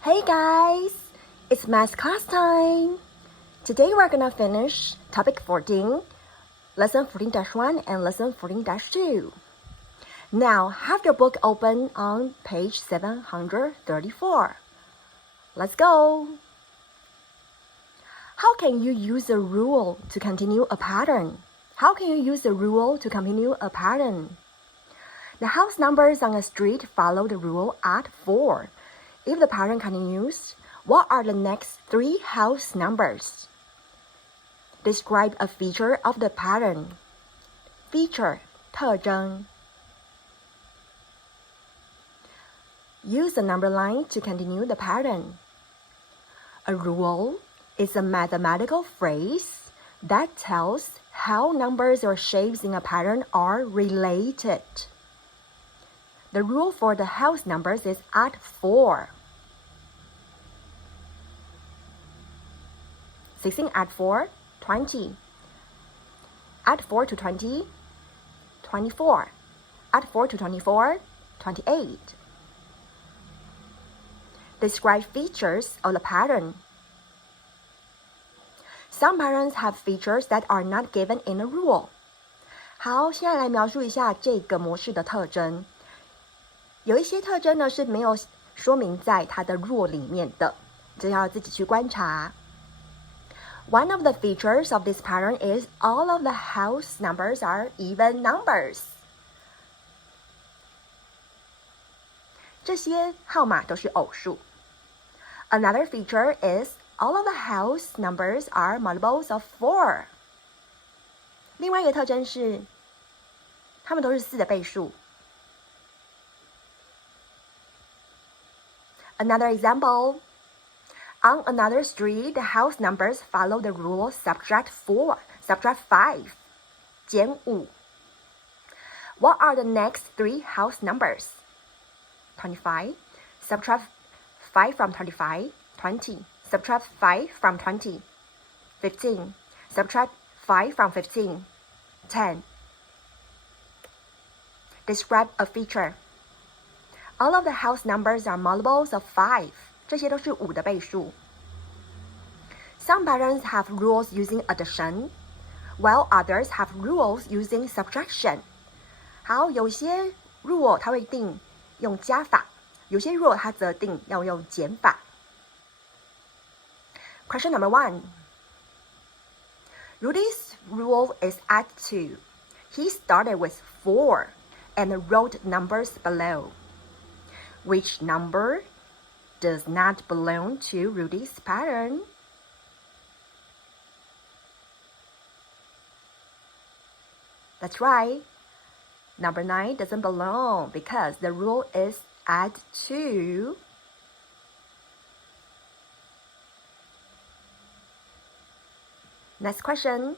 Hey guys, it's math class time. Today we're gonna finish topic 14, lesson 14-1 and lesson 14-2. Now have your book open on page 734. Let's go. How can you use a rule to continue a pattern? How can you use a rule to continue a pattern? The house numbers on a street follow the rule add 4. If the pattern continues, what are the next 3 house numbers? Describe a feature of the pattern. Feature 特征 Use the number line to continue the pattern. A rule is a mathematical phrase that tells how numbers or shapes in a pattern are related. The rule for the house numbers is add 4. 16 add 4, 20. Add 4 to 20, 24. Add 4 to 24, 28. Describe features of the pattern. Some patterns have features that are not given in a rule. 好，现在来描述一下这个模式的特征。有一些特征呢是没有说明在它的 rule 里面的，这要自己去观察。One of the features of this pattern is all of the house numbers are even numbers. 这些号码都是偶数。Another feature is all of the house numbers are multiples of 4. 另外一个特征是，它们都是4的倍数。Another example, on another street, the house numbers follow the rule subtract 5, 减5. What are the next 3 house numbers? 25. Subtract 5 from 25, 20. Subtract 5 from 20, 15. Subtract 5 from 15, 10. Describe a feature. All of the house numbers are multiples of 5. 这些都是5的倍数。Some patterns have rules using addition, while others have rules using subtraction. 好，有些 rule 它会定用加法，有些 rule 它则定要用减法。Question number 1. Rudy's rule is add 2. He started with 4 and wrote numbers below. Which number does not belong to Rudy's pattern? That's right. Number 9 doesn't belong because the rule is add 2. Next question.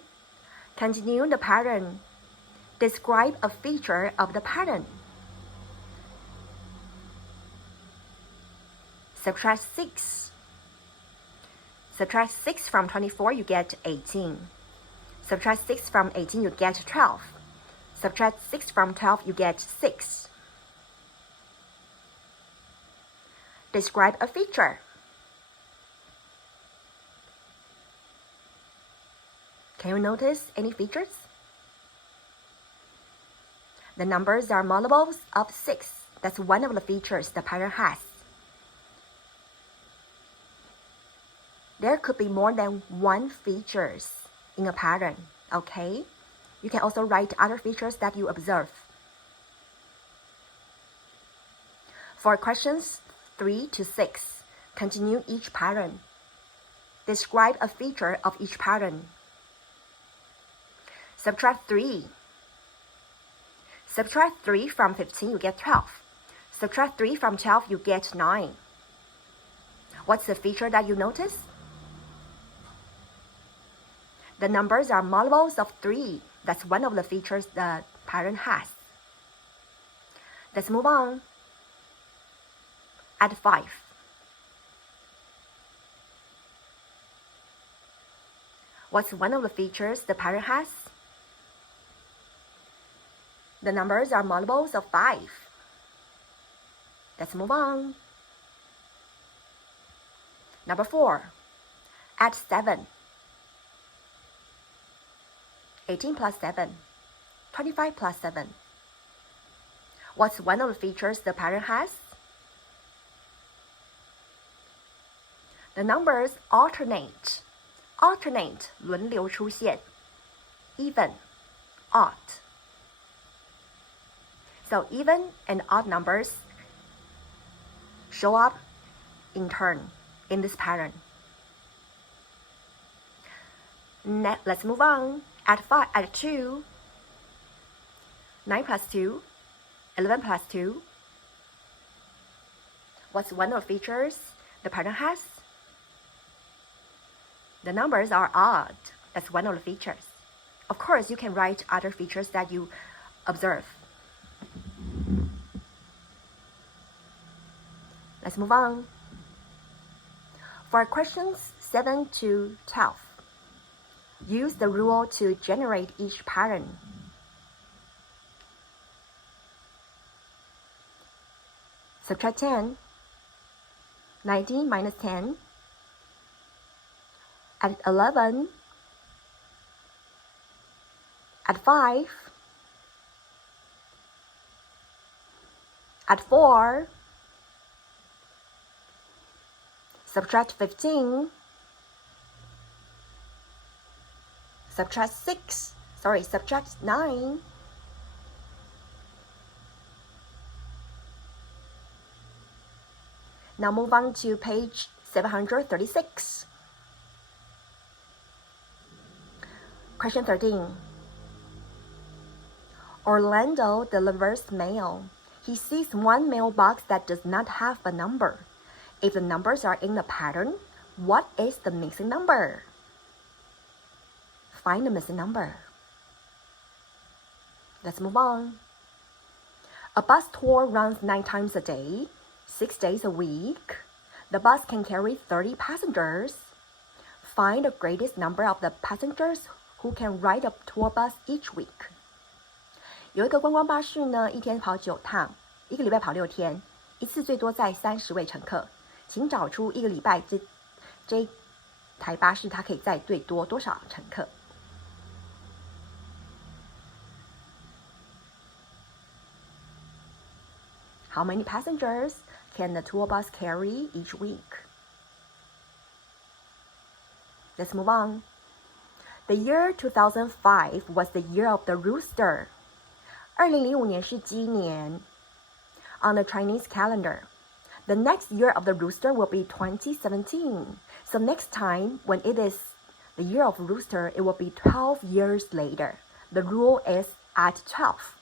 Continue the pattern. Describe a feature of the pattern. Subtract 6. Subtract 6 from 24, you get 18. Subtract 6 from 18, you get 12. Subtract 6 from 12, you get 6. Describe a feature. Can you notice any features? The numbers are multiples of 6. That's one of the features the pattern has. There could be more than 1 features in a pattern, okay? You can also write other features that you observe. For questions 3 to 6, continue each pattern. Describe a feature of each pattern. Subtract 3. Subtract 3 from 15, you get 12. Subtract 3 from 12, you get 9. What's the feature that you notice? The numbers are multiples of 3. That's one of the features the pattern has. Let's move on. Add 5. What's one of the features the pattern has? The numbers are multiples of 5. Let's move on. Number 4. Add 7. 18 plus 7. 25 plus 7. What's one of the features the pattern has? The numbers alternate. Alternate 轮流出现 even, odd. So even and odd numbers show up in turn in this pattern. Let's move on. Add 2. 9 plus 2. 11 plus 2. What's one of the features the pattern has? The numbers are odd. That's one of the features. Of course, you can write other features that you observe. Let's move on. For questions 7 to 12, use the rule to generate each pattern. Subtract 10. 19 minus 10. Add 11. Add 5. Add 4. Subtract 15. Subtract 9. Now move on to page 736. Question 13. Orlando delivers mail. He sees one mailbox that does not have a number. If the numbers are in the pattern, what is the missing number? Find the missing number. Let's move on. A bus tour runs 9 times a day, 6 days a week. The bus can carry 30 passengers. Find the greatest number of the passengers who can ride a tour bus each week. 有一个观光巴士呢，一天跑9趟，一个礼拜跑6天，一次最多载30位乘客。请找出一个礼拜这台巴士它可以载最多多少乘客？How many passengers can the tour bus carry each week? Let's move on. The year 2005 was the year of the rooster. 2005年是鸡年。On the Chinese calendar, the next year of the rooster will be 2017. So next time, when it is the year of rooster, it will be 12 years later. The rule is at 12.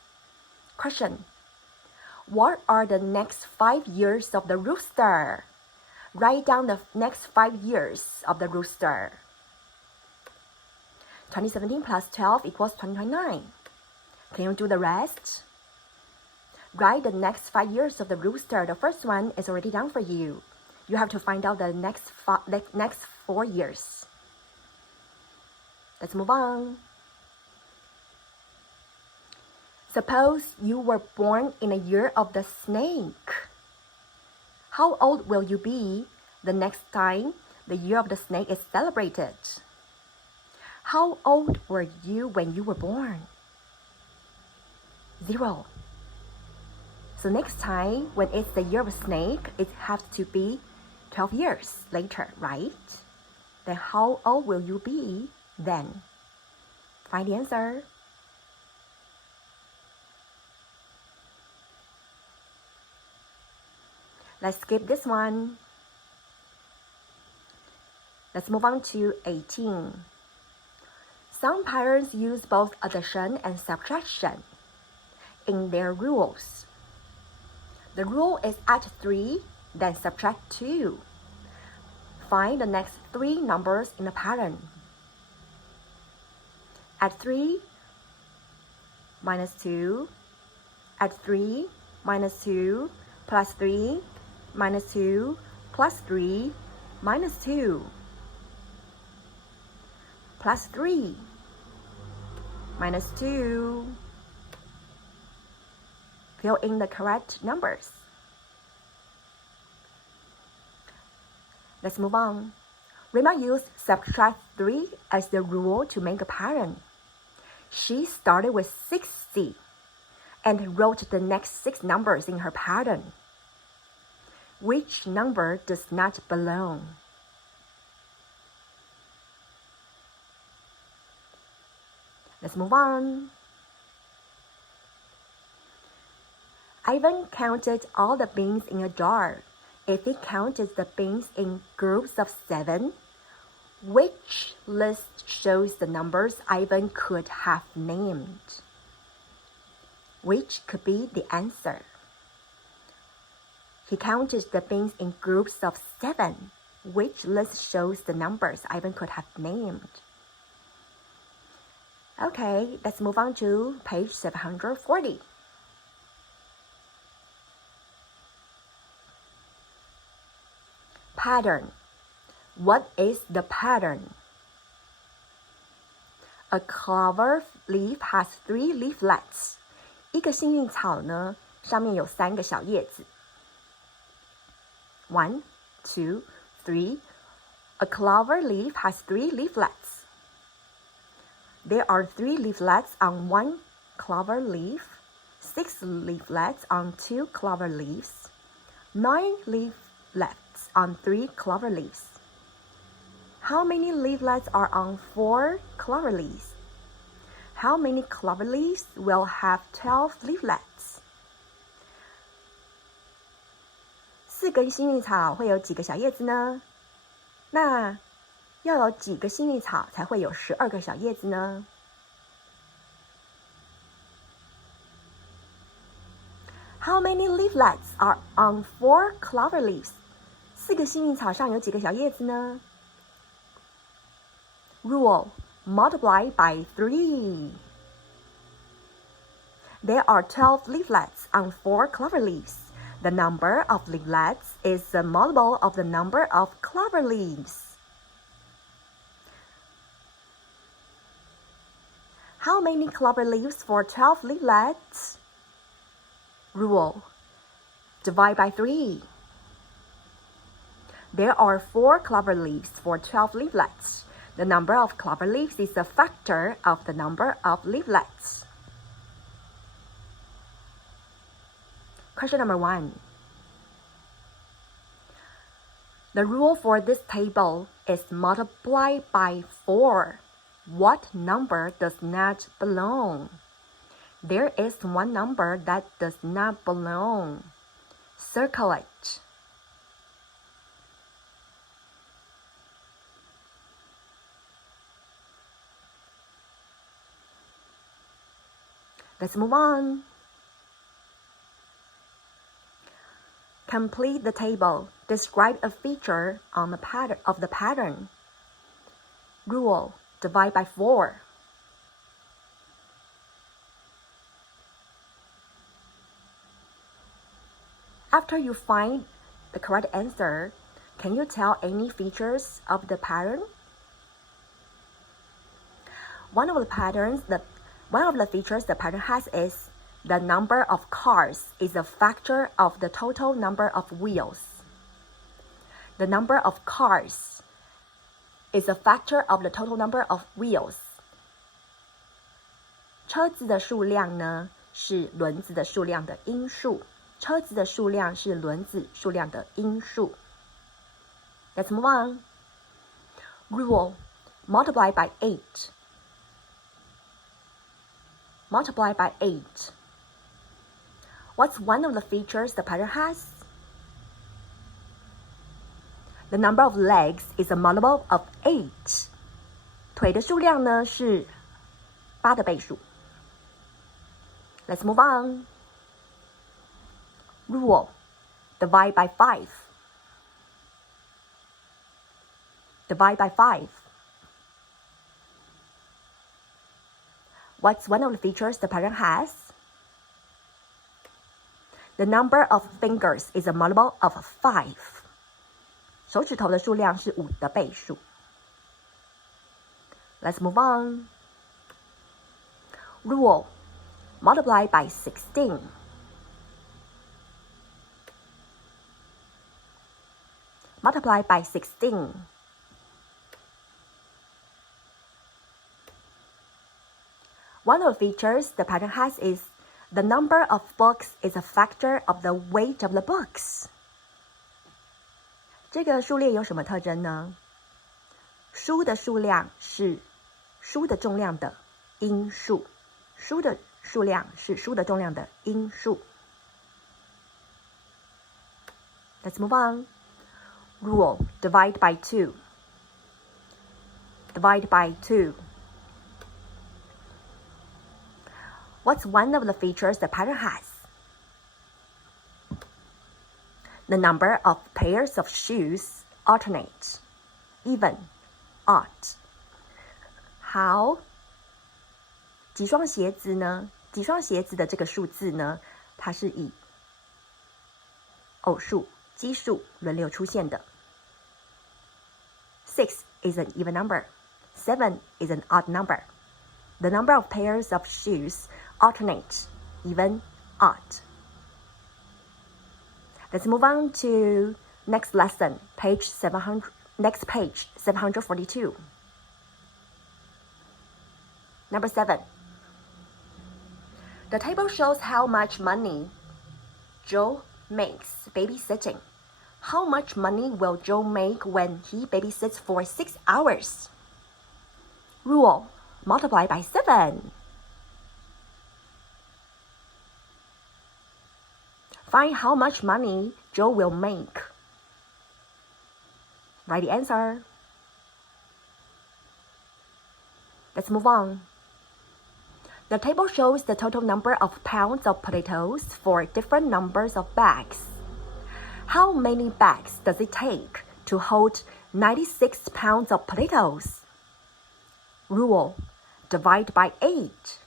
Question. What are the next 5 years of the rooster? Write down the next 5 years of the rooster. 2017 plus 12 equals 2029. Can you do the rest? Write the next 5 years of the rooster. The first one is already done for you. You have to find out the next 4 years. Let's move on. Suppose you were born in a year of the snake. How old will you be the next time the year of the snake is celebrated? How old were you when you were born? 0. So next time, when it's the year of a snake, it has to be 12 years later, right? Then how old will you be then? Find the answer. Let's skip this one. Let's move on to 18. Some patterns use both addition and subtraction in their rules. The rule is add 3, then subtract 2. Find the next 3 numbers in the pattern. Add 3 minus 2, add 3 minus 2 plus 3 minus 2 plus 3 minus 2 plus 3 minus 2. Fill in the correct numbers. Let's move on. Rima used subtract 3 as the rule to make a pattern. She started with 60 and wrote the next 6 numbers in her pattern. Which number does not belong? Let's move on. Ivan counted all the beans in a jar. If he counted the beans in groups of 7, which list shows the numbers Ivan could have named? Which could be the answer? He counted the beans in groups of 7. Which list shows the numbers Ivan could have named? Okay, let's move on to page 740. Pattern. What is the pattern? A clover leaf has 3 leaflets. 一个幸运草呢，上面有3个小叶子。1, 2, 3. A clover leaf has 3 leaflets. There are 3 leaflets on 1 clover leaf, 6 leaflets on 2 clover leaves, 9 leaflets on 3 clover leaves. How many leaflets are on 4 clover leaves? How many clover leaves will have 12 leaflets? 4根幸运草会有几个小叶子呢？那要有几个幸运草才会有12个小叶子呢？ How many leaflets are on 4 clover leaves? 4个幸运草上有几个小叶子呢？ Rule: multiply by 3. There are 12 leaflets on 4 clover leaves. The number of leaflets is the multiple of the number of clover leaves. How many clover leaves for 12 leaflets? Rule: divide by 3. There are 4 clover leaves for 12 leaflets. The number of clover leaves is a factor of the number of leaflets. Question number 1. The rule for this table is multiply by 4. What number does not belong? There is one number that does not belong. Circle it. Let's move on. Complete the table. Describe a feature on the pattern of the pattern. Rule: divide by 4. After you find the correct answer, can you tell any features of the pattern? One of the features the pattern has is the number of cars is a factor of the total number of wheels. The number of cars is a factor of the total number of wheels. 车子的数量呢，是轮子的数量的因数。车子的数量是轮子数量的因数。Let's move on. Rule: multiply by 8. Multiply by 8. What's one of the features the pattern has? The number of legs is a multiple of 8. 腿的数量呢是8的倍数。Let's move on. Rule: divide by 5. Divide by 5. What's one of the features the pattern has? The number of fingers is a multiple of 5. 手指头的数量是5的倍数。Let's move on. Rule: multiply by 16. multiply by 16. One of the features the pattern has is the number of books is a factor of the weight of the books. 这个数列有什么特征呢？书的数量是书的重量的因数，书的数量是书的重量的因数。Let's move on. Rule, divide by 2. Divide by 2. What's one of the features the pattern has? The number of pairs of shoes alternate, even, odd. 好，几双鞋子呢？几双鞋子的这个数字呢？它是以偶数、奇数轮流出现的。6 is an even number. 7 is an odd number. The number of pairs of shoes alternate, even, odd. Let's move on to next lesson, next page, 742. Number 7. The table shows how much money Joe makes babysitting. How much money will Joe make when he babysits for 6 hours? Rule, multiply by 7. Find how much money Joe will make. Write the answer. Let's move on. The table shows the total number of pounds of potatoes for different numbers of bags. How many bags does it take to hold 96 pounds of potatoes? Rule, divide by 8.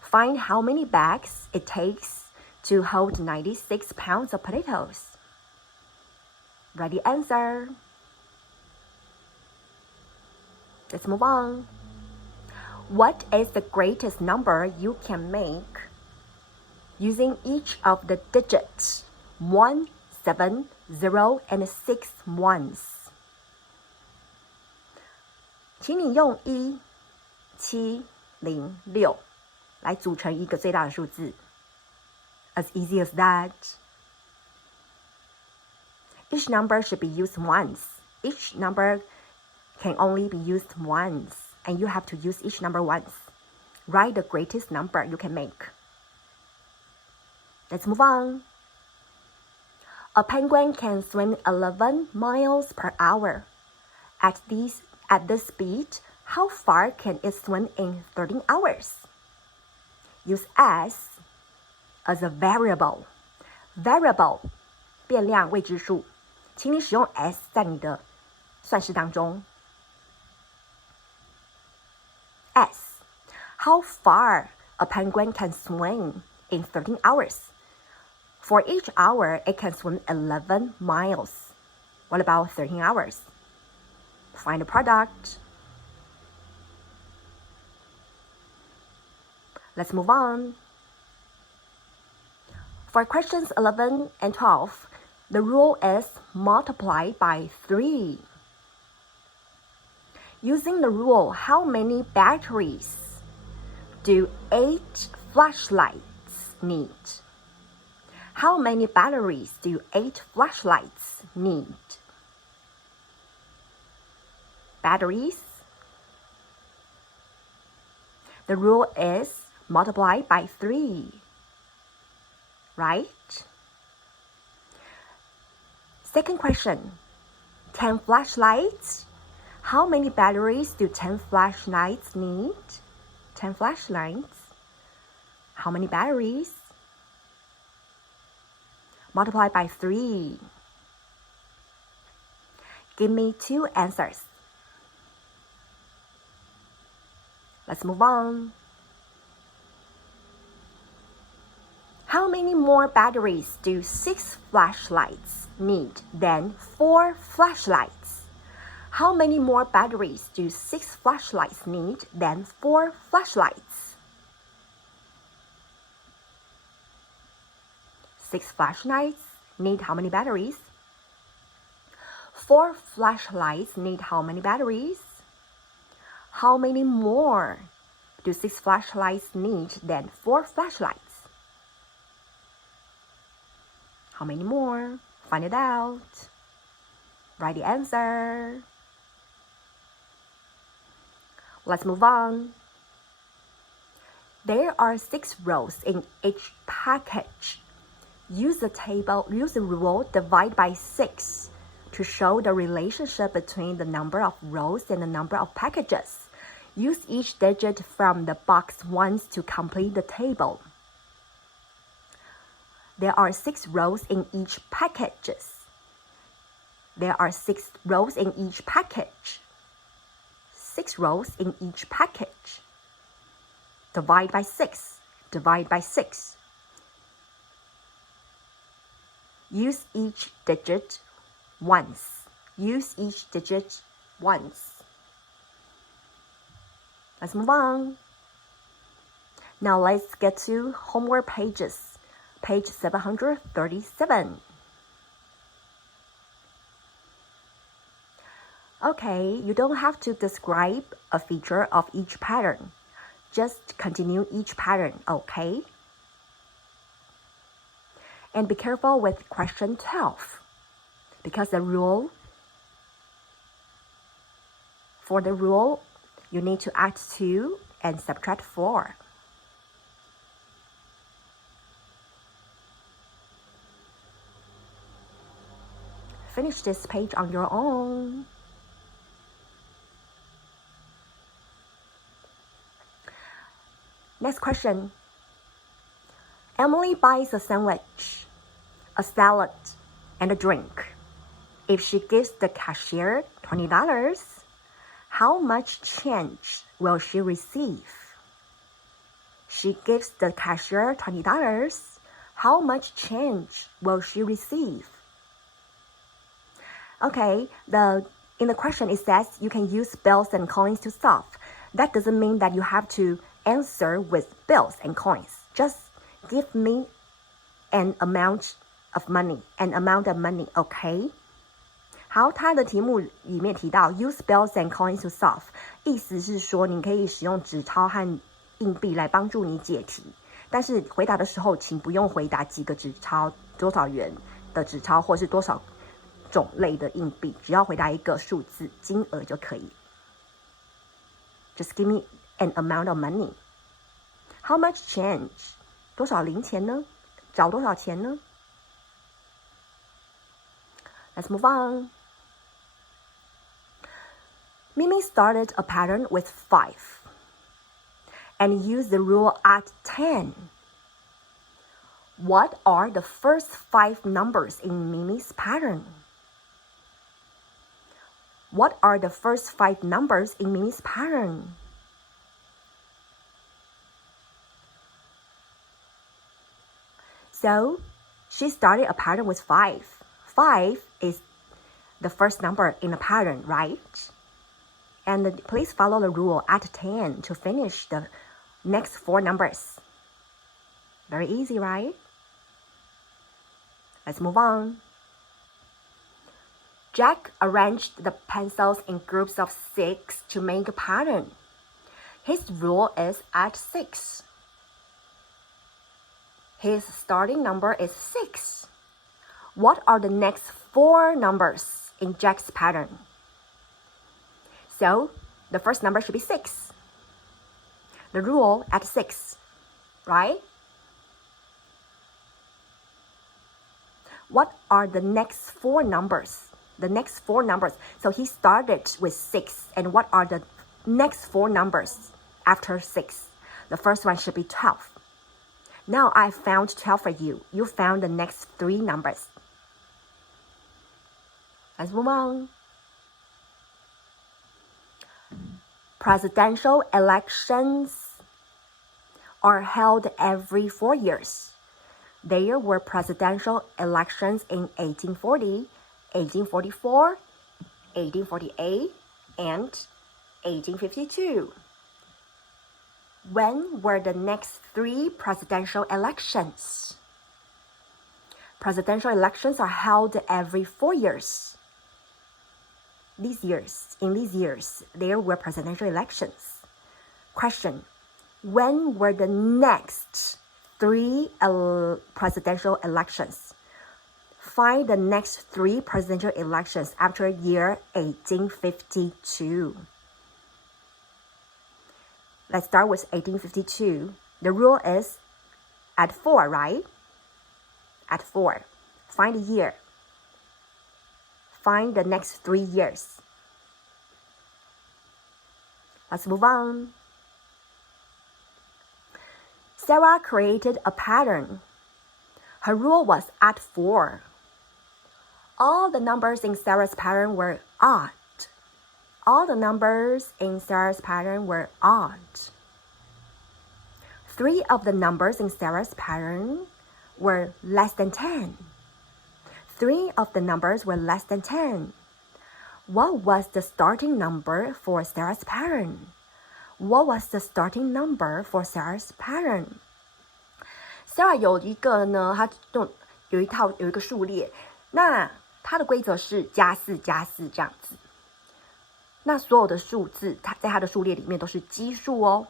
Find how many bags it takes to hold 96 pounds of potatoes. Write the answer. Let's move on. What is the greatest number you can make using each of the digits 1, 7, 0, and 6 ones? 请你用1、7、0、6来组成一个最大的数字。As easy as that. Each number should be used once. Each number can only be used once, and you have to use each number once. Write the greatest number you can make. Let's move on. A penguin can swim 11 miles per hour. At this speed, how far can it swim in 13 hours? Use s as a variable. Variable 变量未知数，请你使用 s 在你的算式当中。S. How far a penguin can swim in 13 hours? For each hour, it can swim 11 miles. What about 13 hours? Find the product. Let's move on. For questions 11 and 12, the rule is multiply by 3. Using the rule, how many batteries do 8 flashlights need? How many batteries do 8 flashlights need? Batteries. The rule is multiply by 3. Right? Second question. 10 flashlights. How many batteries do 10 flashlights need? 10 flashlights. How many batteries? Multiply by 3. Give me 2 answers. Let's move on. How many more batteries do 6 flashlights need than 4 flashlights? How many more batteries do 6 flashlights need than 4 flashlights? 6 flashlights need how many batteries? 4 flashlights need how many batteries? How many more do 6 flashlights need than 4 flashlights? How many more? Find it out. Write the answer. Let's move on. There are 6 rows in each package. Use the rule divide by 6 to show the relationship between the number of rows and the number of packages. Use each digit from the box once to complete the table. There are 6 rows in each package. There are 6 rows in each package. 6 rows in each package. Divide by 6. Divide by 6. Use each digit once. Use each digit once. Let's move on. Now let's get to homework pages. Page 737. Okay, you don't have to describe a feature of each pattern. Just continue each pattern, okay? And be careful with question 12. Because for the rule, you need to add 2 and subtract 4. Finish this page on your own. Next question. Emily buys a sandwich, a salad, and a drink. If she gives the cashier $20, how much change will she receive? She gives the cashier $20. How much change will she receive? Okay, in the question it says you can use bills and coins to solve. That doesn't mean that you have to answer with bills and coins. Just give me an amount of money, okay? 好，它的题目里面提到 use bills and coins to solve， 意思是说你可以使用纸钞和硬币来帮助你解题。但是回答的时候，请不用回答几个纸钞、多少元的纸钞，或是多少种类的硬币，只要回答一个数字、金额就可以。Just give me an amount of money. How much change? 多少零钱呢？找多少钱呢？ Let's move on. Mimi started a pattern with 5 and used the rule at 10. What are the first 5 numbers in Mimi's pattern? What are the first 5 numbers in Mimi's pattern? So, she started a pattern with 5. 5 is the first number in the pattern, right? And please follow the rule at 10 to finish the next 4 numbers. Very easy, right? Let's move on. Jack arranged the pencils in groups of 6 to make a pattern. His rule is at 6. His starting number is 6. What are the next 4 numbers in Jack's pattern? So, the first number should be 6. The rule at 6, right? What are the next 4 numbers? The next 4 numbers. So he started with 6. And what are the next 4 numbers after 6? The first one should be 12. Now I found 12 for you. You found the next 3 numbers. Let's move on. Presidential elections are held every 4 years. There were presidential elections in 1840, 1844, 1848, and 1852. When were the next 3 presidential elections? Presidential elections are held every 4 years. In these years, there were presidential elections. Question: when were the next 3 presidential elections? Find the next 3 presidential elections after year 1852. Let's start with 1852. The rule is at 4, right? At 4. Find the year. Find the next 3 years. Let's move on. Sarah created a pattern. Her rule was at 4. All the numbers in Sarah's pattern were odd. All the numbers in Sarah's pattern were odd. 3 of the numbers in Sarah's pattern were less than 10. 3 of the numbers were less than 10. What was the starting number for Sarah's pattern? What was the starting number for Sarah's pattern? Sarah 有一个呢，她有一个数列，那它的规则是加4加4这样子。那所有的数字，在它的数列里面都是奇数哦。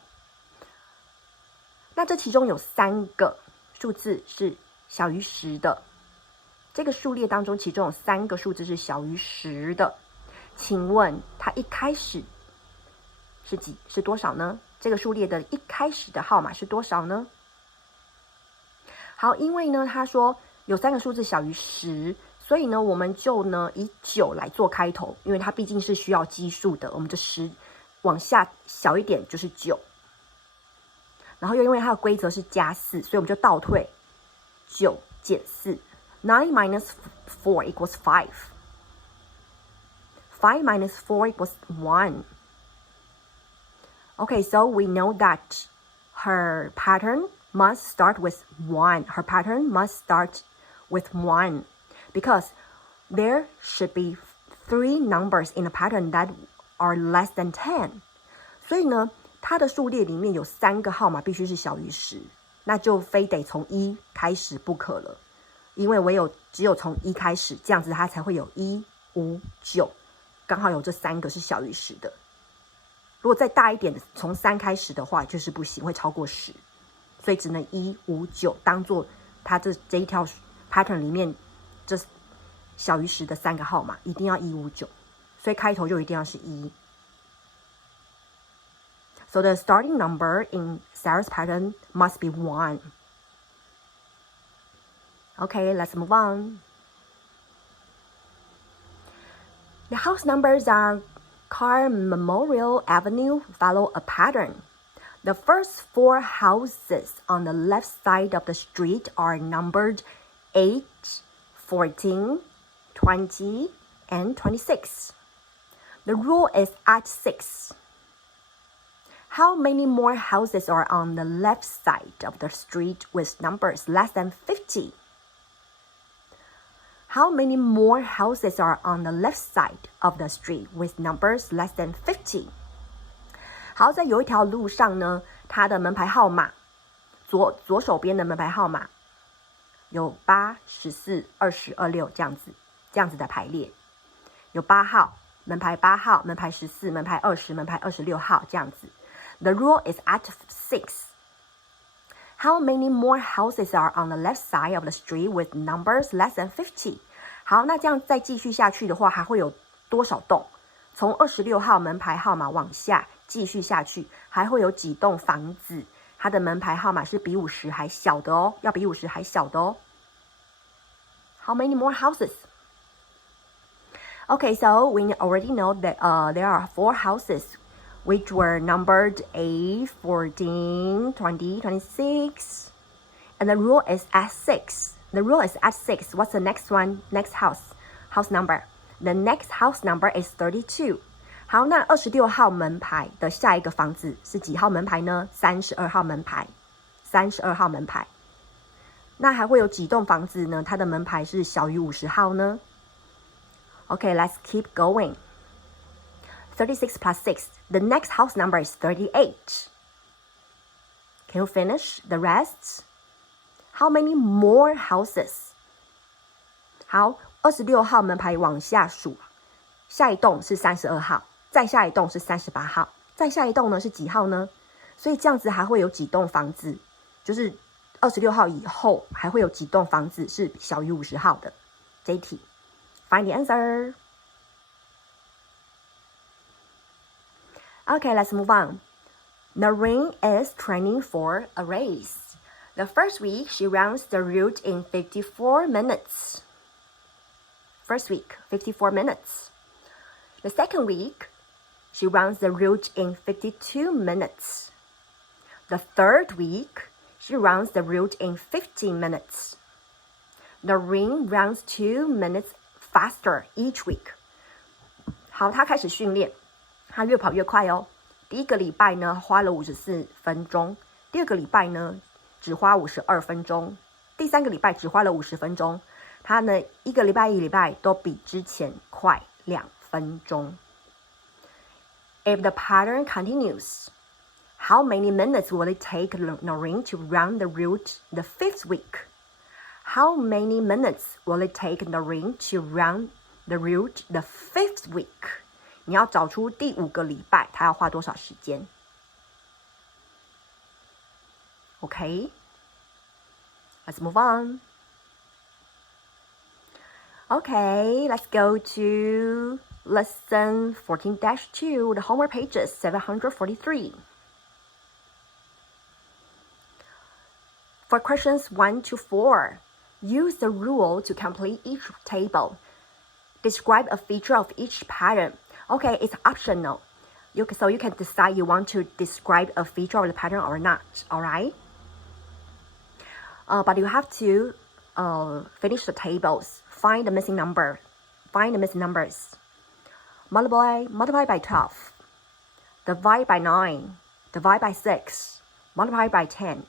那这其中有3个数字是小于10的。这个数列当中，其中有3个数字是小于10的。请问它一开始是多少呢？这个数列的一开始的号码是多少呢？好，因为呢，他说有3个数字小于10，所以呢，我们就呢以9来做开头，因为它毕竟是需要奇数的，我们的10往下小一点就是9。然后又因为它的规则是加4，所以我们就倒退9减4。9 minus 4 equals 5. 5 minus 4 equals 1. Okay, so we know that her pattern must start with 1. Her pattern must start with 1 because there should be 3 numbers in a pattern that are less than 10. 所以呢，它的数列里面有3个号码必须是小于10，那就非得从1开始不可了。因为只有从1开始，这样子它才会有1、5、9，刚好有这3个是小于10的。如果再大一点，从3开始的话，就是不行，会超过10，所以只能1、5、9当做它这一条 pattern 里面这小于10的3个号码，一定要1、5、9，所以开头就一定要是1。So the starting number in Sarah's pattern must be 1. Okay, let's move on. The house numbers are Car Memorial Avenue follow a pattern. The first 4 houses on the left side of the street are numbered 8, 14, 20, and 26. The rule is at 6. How many more houses are on the left side of the street with numbers less than 50? How many more houses are on the left side of the street with numbers less than 50? 好，在有一条路上呢，它的门牌号码左手边的门牌号码有8、14、20、26这样子的排列，有8号门牌8号、门牌14、门牌20、门牌26号这样子。The rule is at 6. How many more houses are on the left side of the street with numbers less than 50? 好，那这样再继续下去的话，还会有多少栋？从26号门牌号码往下继续下去，还会有几栋房子，它的门牌号码是比50还小的哦，要比50还小的哦。How many more houses? Okay, so we already know that there are 4 houses which were numbered 8, 14, 20, 26. And the rule is at 6. The rule is at 6. What's the next one? Next house number. The next house number is 32. 好，那26号门牌的下一个房子是几号门牌呢？32号门牌。32号门牌。那还会有几栋房子呢？它的门牌是小于50号呢？ Okay, let's keep going. 36 plus 6. The next house number is 38. Can you finish the rest? How many more houses 好，26号门牌往下数，下一栋是32号，再下一栋是38号，再下一栋呢是几号呢？所以这样子还会有几栋房子，就是26号以后还会有几栋房子是小于50号的。这一题 ，Find the answer. Okay, let's move on. Noreen is training for a race. The first week, she runs the route in 54 minutes. First week, 54 minutes. The second week, she runs the route in 52 minutes. The third week, she runs the route in 15 minutes. Noreen runs 2 minutes faster each week. 好，她开始训练，她越跑越快哦。第一个礼拜呢，花了54分钟；第二个礼拜呢，只花52分钟；第三个礼拜只花了50分钟。她呢，一个礼拜都比之前快2分钟。If the pattern continues, how many minutes will it take Noreen to run the route the fifth week? How many minutes will it take Noreen to run the route the fifth week? 你要找出第5个礼拜，她要花多少时间 ？Okay, let's move on. Okay, let's go to lesson 14-2, the homework pages 743. For questions 1 to 4, use the rule to complete each table. Describe a feature of each pattern. Okay, it's optional. So you can decide you want to describe a feature of the pattern or not, alright? But you have to finish the tables. Find the missing number. Find the missing numbers. Multiply by 12. Divide by 9. Divide by 6. Multiply by 10.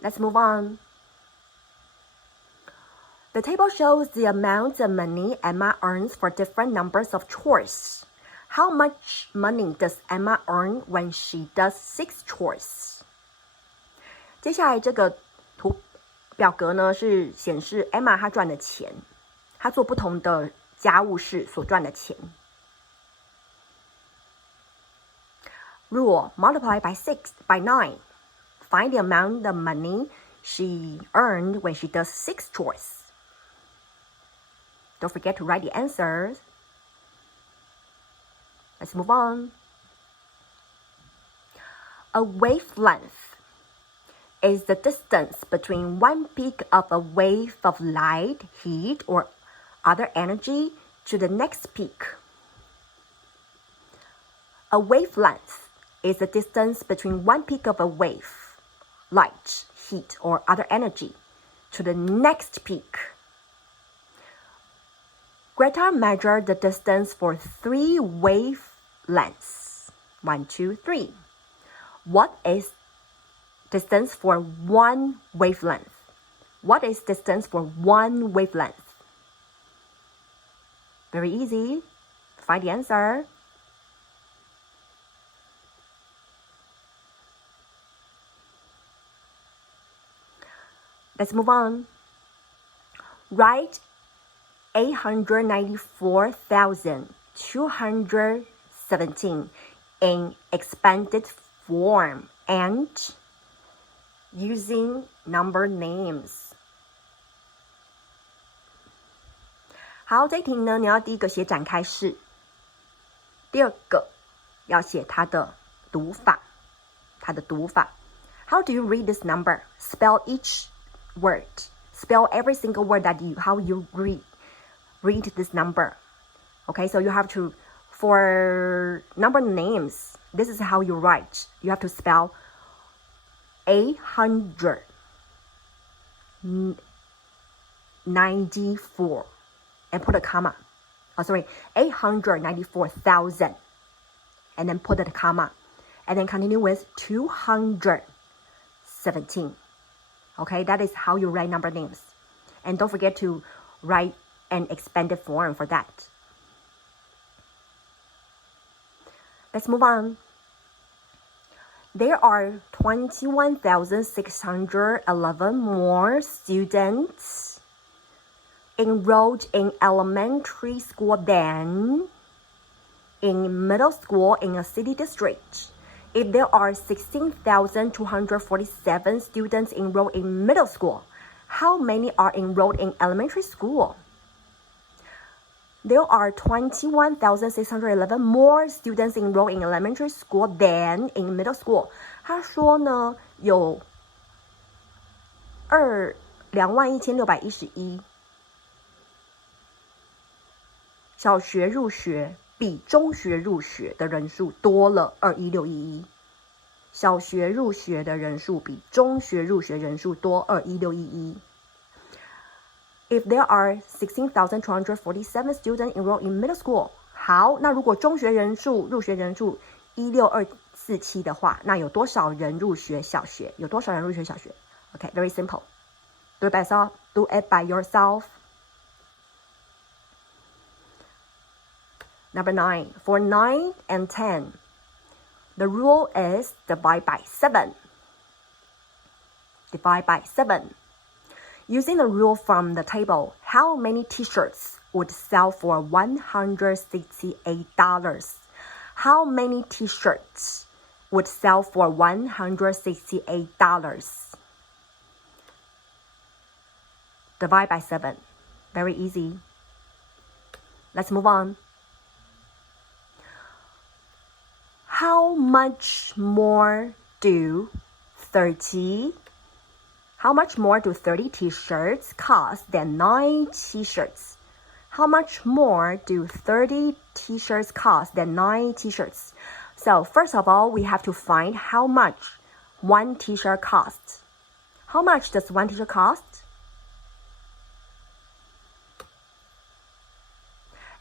Let's move on. The table shows the amount of money Emma earns for different numbers of chores. How much money does Emma earn when she does 6 chores? 接下来这个表格呢是显示 Emma 她赚的钱，她做不同的家务事所赚的钱。Rule: multiply by 9. Find the amount of money she earned when she does 6 chores. Don't forget to write the answers. Let's move on. A wavelength is the distance between one peak of a wave of light, heat, or other energy to the next peak. A wavelength is the distance between one peak of a wave, light, heat, or other energy to the next peak. Greta measured the distance for 3 wavelengths. 1, 2, 3. What is distance for 1 wavelength? What is distance for 1 wavelength? Very easy. Find the answer. Let's move on. Write 894,217 in expanded form and using number names. 好，这一题呢，你要第一个写展开式，第二个要写它的读法，How do you read this number? Spell each word. Spell every single word how you read this number. Okay, so you have to, for number names, this is how you write. You have to spell 894 and put a comma. 894,000 and then put a comma. And then continue with 217. Okay, that is how you write number names. And don't forget to write an expanded form for that. Let's move on. There are 21,611 more students enrolled in elementary school than in middle school in a city district. If there are 16,247 students enrolled in middle school, how many are enrolled in elementary school? There are 21,611 more students enrolled in elementary school than in middle school. 他说呢，有21,611小学入学比中学入学的人数多了21611。小学入学的人数比中学入学人数多21611。If there are 16,247 students enrolled in middle school, 好，那如果中学人数入学人数16247的话，那有多少人入学小学？有多少人入学小学 ？Okay, very simple. Do it by yourself. Number 9. For 9 and 10, the rule is divide by 7. Divide by 7. Using the rule from the table, how many t-shirts would sell for $168? How many t-shirts would sell for $168? Divide by 7. Very easy. Let's move on. How much more do 30 t-shirts cost than 9 t-shirts? How much more do 30 t-shirts cost than 9 t-shirts? So first of all, we have to find how much one t-shirt costs. How much does one t-shirt cost?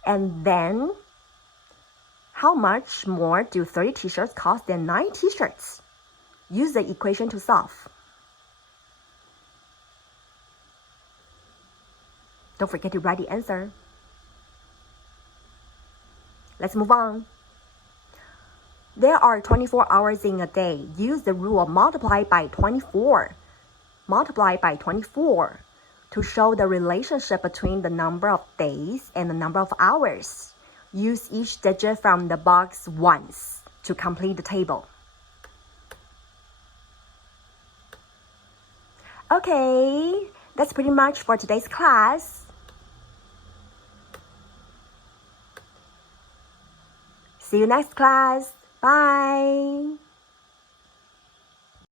And then, how much more do 30 t-shirts cost than 9 t-shirts? Use the equation to solve. Don't forget to write the answer. Let's move on. There are 24 hours in a day. Use the rule of multiply by 24. Multiply by 24 to show the relationship between the number of days and the number of hours. Use each digit from the box once to complete the table. Okay, that's pretty much for today's class. See you next class. Bye.